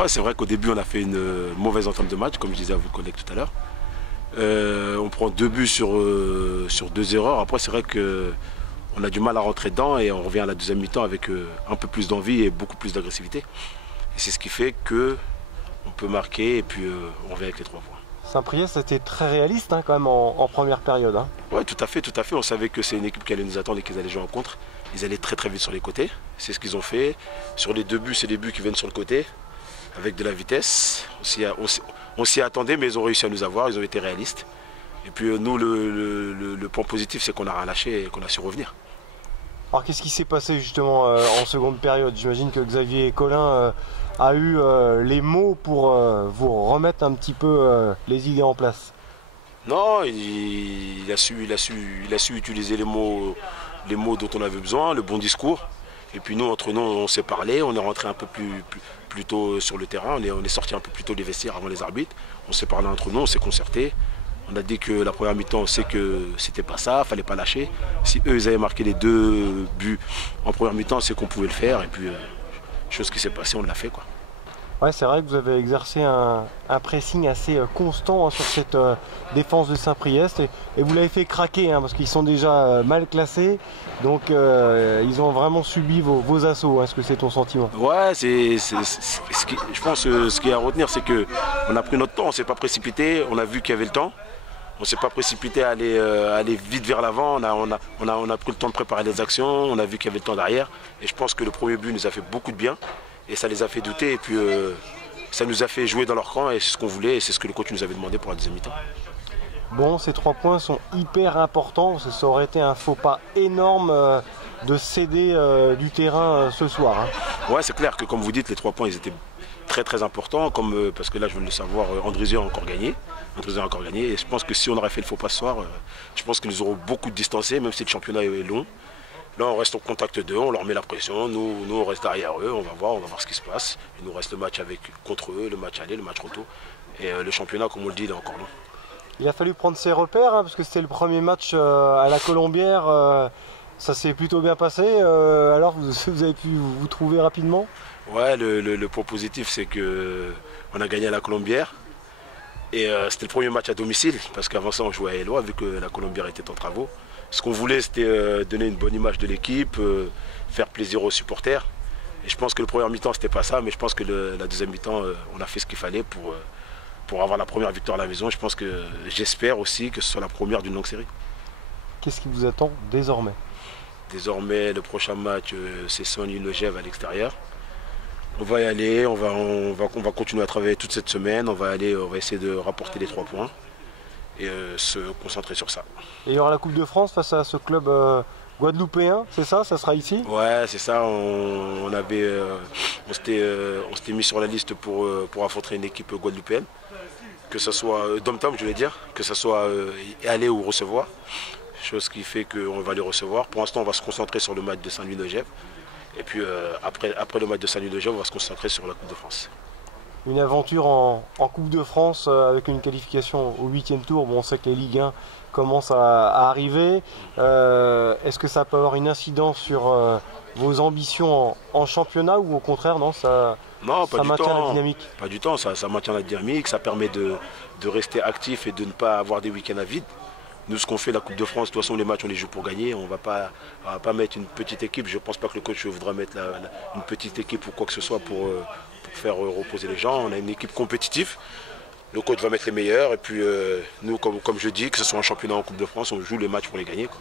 Ouais, c'est vrai qu'au début, on a fait une mauvaise entame de match, comme je disais à votre collègue tout à l'heure. On prend 2 buts sur 2 erreurs. Après, c'est vrai qu'on a du mal à rentrer dedans et on revient à la deuxième mi-temps avec un peu plus d'envie et beaucoup plus d'agressivité. Et c'est ce qui fait qu'on peut marquer et puis on revient avec les 3 points. Saint-Priest, c'était très réaliste quand même en première période. Oui, tout à fait, tout à fait. On savait que c'est une équipe qui allait nous attendre et qu'ils allaient jouer en contre. Ils allaient très très vite sur les côtés. C'est ce qu'ils ont fait. Sur les 2 buts, c'est des buts qui viennent sur le côté, avec de la vitesse. On s'y attendait, mais ils ont réussi à nous avoir. Ils ont été réalistes. Et puis nous, le point positif, c'est qu'on n'a rien lâché et qu'on a su revenir. Alors qu'est-ce qui s'est passé justement en seconde période? J'imagine que Xavier Collin a eu les mots pour vous remettre un petit peu les idées en place. Non, il a su utiliser les mots dont on avait besoin, le bon discours. Et puis nous, entre nous, on s'est parlé, on est rentré un peu plus tôt sur le terrain, on est sorti un peu plus tôt des vestiaires avant les arbitres. On s'est parlé entre nous, on s'est concerté. On a dit que la première mi-temps, on sait que c'était pas ça, fallait pas lâcher. Si eux, ils avaient marqué les 2 buts en première mi-temps, c'est qu'on pouvait le faire. Et puis, chose qui s'est passée, on l'a fait, quoi. Ouais, c'est vrai que vous avez exercé un pressing assez constant sur cette défense de Saint-Priest et vous l'avez fait craquer parce qu'ils sont déjà mal classés, donc ils ont vraiment subi vos assauts. Est-ce que c'est ton sentiment? Ouais, je pense que ce qu'il y a à retenir, c'est qu'on a pris notre temps, on ne s'est pas précipité, on a vu qu'il y avait le temps. On ne s'est pas précipité à aller vite vers l'avant, on a pris le temps de préparer les actions, on a vu qu'il y avait le temps derrière. Et je pense que le premier but nous a fait beaucoup de bien. Et ça les a fait douter et puis ça nous a fait jouer dans leur camp et c'est ce qu'on voulait et c'est ce que le coach nous avait demandé pour la deuxième mi-temps. Bon, ces 3 points sont hyper importants, parce que ça aurait été un faux pas énorme de céder du terrain ce soir. Ouais, c'est clair que comme vous dites, les 3 points ils étaient très très importants, parce que là je veux le savoir, Andrézieux a encore gagné. Et je pense que si on aurait fait le faux pas ce soir, je pense qu'ils nous auront beaucoup distancés, même si le championnat est long. Là, on reste en contact d'eux, on leur met la pression, nous on reste derrière eux, on va voir ce qui se passe. Il nous reste le match contre eux, le match aller, le match retour. Et le championnat, comme on le dit, il est encore long. Il a fallu prendre ses repères, parce que c'était le premier match à la Colombière. Ça s'est plutôt bien passé. Alors, vous avez pu vous trouver rapidement? Ouais, le point positif, c'est qu'on a gagné à la Colombière. Et c'était le premier match à domicile, parce qu'avant ça, on jouait à Éloie, vu que la Colombière était en travaux. Ce qu'on voulait, c'était donner une bonne image de l'équipe, faire plaisir aux supporters. Et je pense que le premier mi-temps, c'était pas ça, mais je pense que la deuxième mi-temps, on a fait ce qu'il fallait pour avoir la première victoire à la maison. J'espère aussi que ce soit la première d'une longue série. Qu'est-ce qui vous attend désormais? Désormais, le prochain match, c'est Saint-Louis-le-Gève à l'extérieur. On va y aller, on va continuer à travailler toute cette semaine. On va essayer de rapporter les 3 points. Et se concentrer sur ça. Et il y aura la Coupe de France face à ce club guadeloupéen, c'est ça? Ça sera ici? Ouais, c'est ça. On s'était mis sur la liste pour affronter une équipe guadeloupéenne. Que ce soit Dom-Tom, je voulais dire, que ce soit aller ou recevoir. Chose qui fait qu'on va les recevoir. Pour l'instant, on va se concentrer sur le match de Saint-Louis-le-Gève. Et puis après le match de Saint-Louis-le-Gève, on va se concentrer sur la Coupe de France. Une aventure en Coupe de France avec une qualification au 8e tour. Bon, on sait que les Ligue 1 commencent à arriver. Est-ce que ça peut avoir une incidence sur vos ambitions en championnat ou au contraire, non, ça maintient la dynamique? Pas du tout, ça maintient la dynamique, ça permet de rester actif et de ne pas avoir des week-ends à vide. Nous, ce qu'on fait, la Coupe de France, de toute façon, les matchs, on les joue pour gagner. On ne va pas mettre une petite équipe. Je ne pense pas que le coach voudra mettre une petite équipe ou quoi que ce soit pour faire reposer les gens. On a une équipe compétitive. Le coach va mettre les meilleurs. Et puis, nous, comme je dis, que ce soit en championnat ou en Coupe de France, on joue les matchs pour les gagner, quoi.